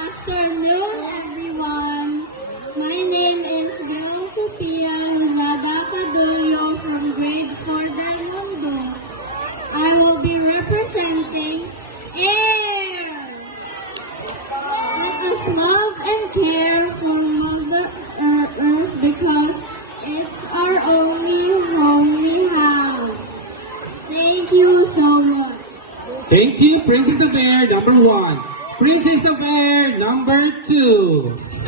Afternoon, everyone. My name is Bella Sofia Rosada Padullo from grade 4 Del Mundo. I will be representing AIR. Let us love and care for Mother Earth because it's our only home we have. Thank you so much. Thank you, Princess of Air number 1. Princess of Air number 2.